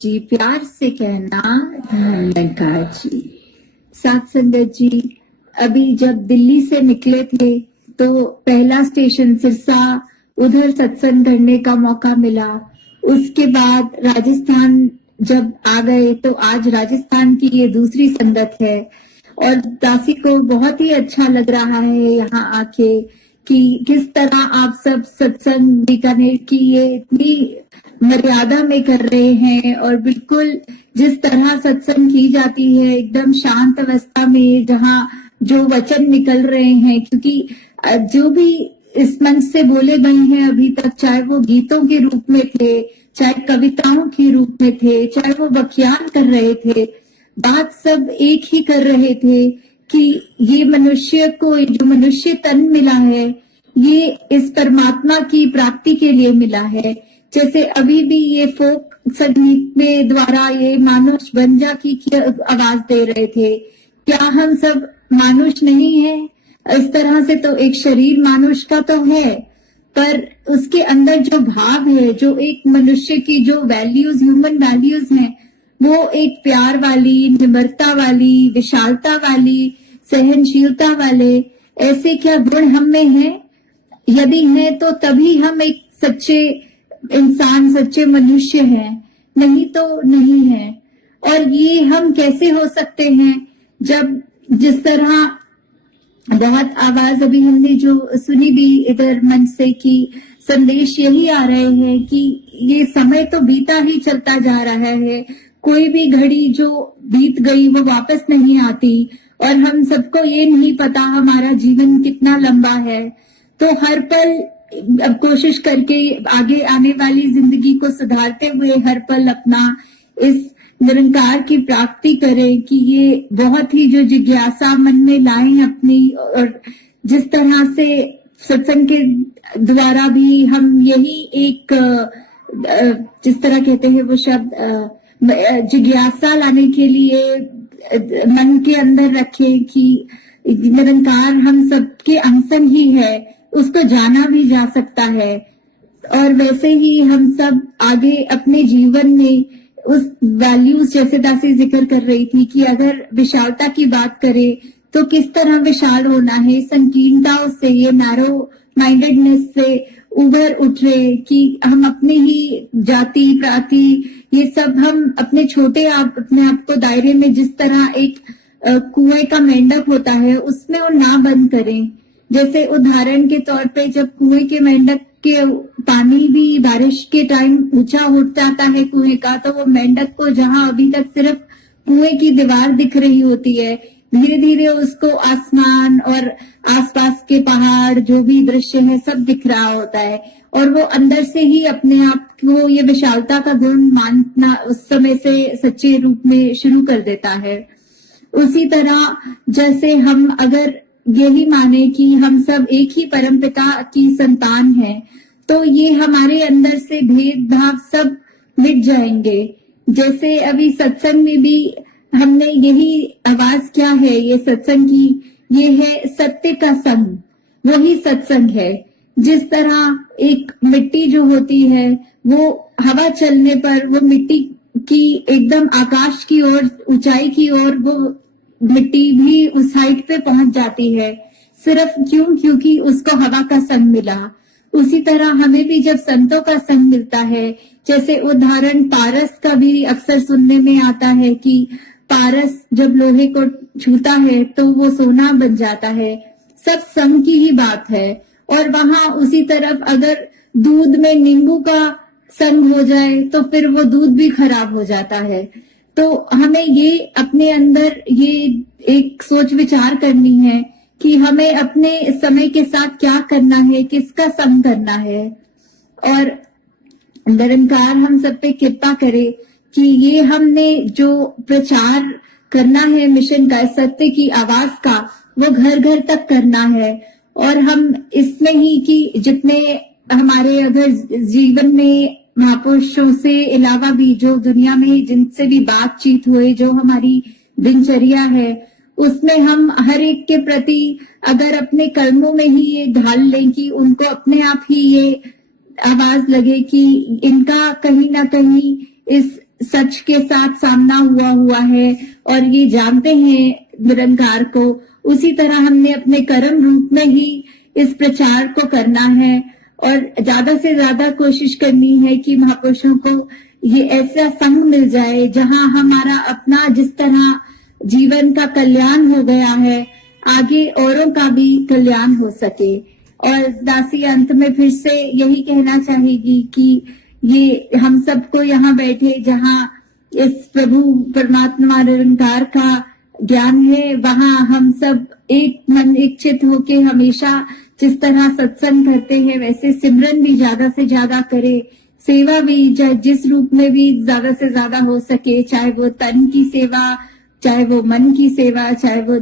जी, प्यार से कहना अलंकार जी। साथ संगत जी, अभी जब दिल्ली से निकले थे तो पहला स्टेशन सिरसा, उधर सत्संग करने का मौका मिला। उसके बाद राजस्थान जब आ गए तो आज राजस्थान की ये दूसरी संगत है और दासी को बहुत ही अच्छा लग रहा है यहाँ आके कि किस तरह आप सब सत्संग बीकानेर की ये इतनी मर्यादा में कर रहे हैं और बिल्कुल जिस तरह सत्संग की जाती है एकदम शांत अवस्था में, जहाँ जो वचन निकल रहे हैं, क्योंकि जो भी इस मंच से बोले गए हैं अभी तक, चाहे वो गीतों के रूप में थे, चाहे कविताओं के रूप में थे, चाहे वो व्याख्यान कर रहे थे, बात सब एक ही कर रहे थे कि ये मनुष्य को जो मनुष्य तन मिला है ये इस परमात्मा की प्राप्ति के लिए मिला है। जैसे अभी भी ये फोक संगीत में द्वारा ये मानुष बंजा की आवाज दे रहे थे। क्या हम सब मानुष नहीं है? इस तरह से तो एक शरीर मानुष का तो है, पर उसके अंदर जो भाव है, जो एक मनुष्य की जो वैल्यूज, ह्यूमन वैल्यूज हैं, वो एक प्यार वाली, निम्रता वाली, विशालता वाली, सहनशीलता वाले, ऐसे क्या गुण हम में हैं? यदि है तो तभी हम एक सच्चे इंसान, सच्चे मनुष्य हैं, नहीं तो नहीं है। और ये हम कैसे हो सकते हैं जब जिस तरह बहुत आवाज अभी हमने जो सुनी भी इधर मंच से कि संदेश यही आ रहे हैं कि ये समय तो बीता ही चलता जा रहा है, कोई भी घड़ी जो बीत गई वो वापस नहीं आती और हम सबको ये नहीं पता हमारा जीवन कितना लंबा है। तो हर पल अब कोशिश करके आगे आने वाली जिंदगी को सुधारते हुए हर पल अपना इस निरंकार की प्राप्ति करें कि ये बहुत ही जो जिज्ञासा मन में लाएं अपनी, और जिस तरह से सत्संग के द्वारा भी हम यही एक जिस तरह कहते हैं वो शब्द जिज्ञासा लाने के लिए मन के अंदर रखें कि निरंकार हम सबके अंशन ही है, उसको जाना भी जा सकता है। और वैसे ही हम सब आगे अपने जीवन में उस वैल्यूज, जैसे दासी जिक्र कर रही थी कि अगर विशालता की बात करें तो किस तरह विशाल होना है, संकीर्णताओं से, ये नैरो माइंडेडनेस से उभर उठे कि हम अपने ही जाति प्राति ये सब हम अपने छोटे अपने आप को दायरे में, जिस तरह एक कुएं का मेंढक होता है उसमें वो ना बंद करें। जैसे उदाहरण के तौर पे जब कुएं के मेंढक के पानी भी बारिश के टाइम ऊंचा उठ जाता है कुएं का, तो वो मेंढक को जहां अभी तक सिर्फ कुएं की दीवार दिख रही होती है, धीरे धीरे उसको आसमान और आसपास के पहाड़ जो भी दृश्य है सब दिख रहा होता है और वो अंदर से ही अपने आप को ये विशालता का गुण मानना उस समय से सच्चे रूप में शुरू कर देता है। उसी तरह जैसे हम अगर यही माने कि हम सब एक ही परमपिता की संतान हैं, तो ये हमारे अंदर से भेदभाव सब मिट जाएंगे। जैसे अभी सत्संग में भी हमने यही आवाज क्या है ये सत्संग की, ये है सत्य का संग, वही सत्संग है। जिस तरह एक मिट्टी जो होती है वो हवा चलने पर वो मिट्टी की एकदम आकाश की ओर, ऊंचाई की ओर वो मिट्टी भी उस हाइट पे पहुंच जाती है, सिर्फ क्यों? क्योंकि उसको हवा का संग मिला। उसी तरह हमें भी जब संतों का संग मिलता है, जैसे उदाहरण पारस का भी अक्सर सुनने में आता है कि पारस जब लोहे को छूता है तो वो सोना बन जाता है, सब संग की ही बात है। और वहां उसी तरफ अगर दूध में नींबू का संग हो जाए तो फिर वो दूध भी खराब हो जाता है। तो हमें ये अपने अंदर ये एक सोच विचार करनी है कि हमें अपने समय के साथ क्या करना है, किसका संग करना है। और निरंकार हम सब पे कृपा करे कि ये हमने जो प्रचार करना है मिशन का, सत्य की आवाज का, वो घर घर तक करना है। और हम इसमें ही कि जितने हमारे अगर जीवन में महापुरुषों से अलावा भी जो दुनिया में जिनसे भी बातचीत हुए, जो हमारी दिनचर्या है, उसमें हम हर एक के प्रति अगर अपने कर्मों में ही ये ढाल लें कि उनको अपने आप ही ये आवाज लगे कि इनका कहीं ना कहीं इस सच के साथ सामना हुआ है और ये जानते हैं निरंकार को, उसी तरह हमने अपने कर्म रूप में ही इस प्रचार को करना है और ज्यादा से ज्यादा कोशिश करनी है कि महापुरुषों को ये ऐसा संग मिल जाए जहां हमारा अपना जिस तरह जीवन का कल्याण हो गया है, आगे औरों का भी कल्याण हो सके। और दासी अंत में फिर से यही कहना चाहेगी कि ये हम सबको यहाँ बैठे जहाँ इस प्रभु परमात्मा निरंकार का ज्ञान है, वहाँ हम सब एक मन एक चित होके हमेशा जिस तरह सत्संग करते हैं वैसे सिमरन भी ज्यादा से ज्यादा करे, सेवा भी जिस रूप में भी ज्यादा से ज्यादा हो सके, चाहे वो तन की सेवा, चाहे वो मन की सेवा, चाहे वो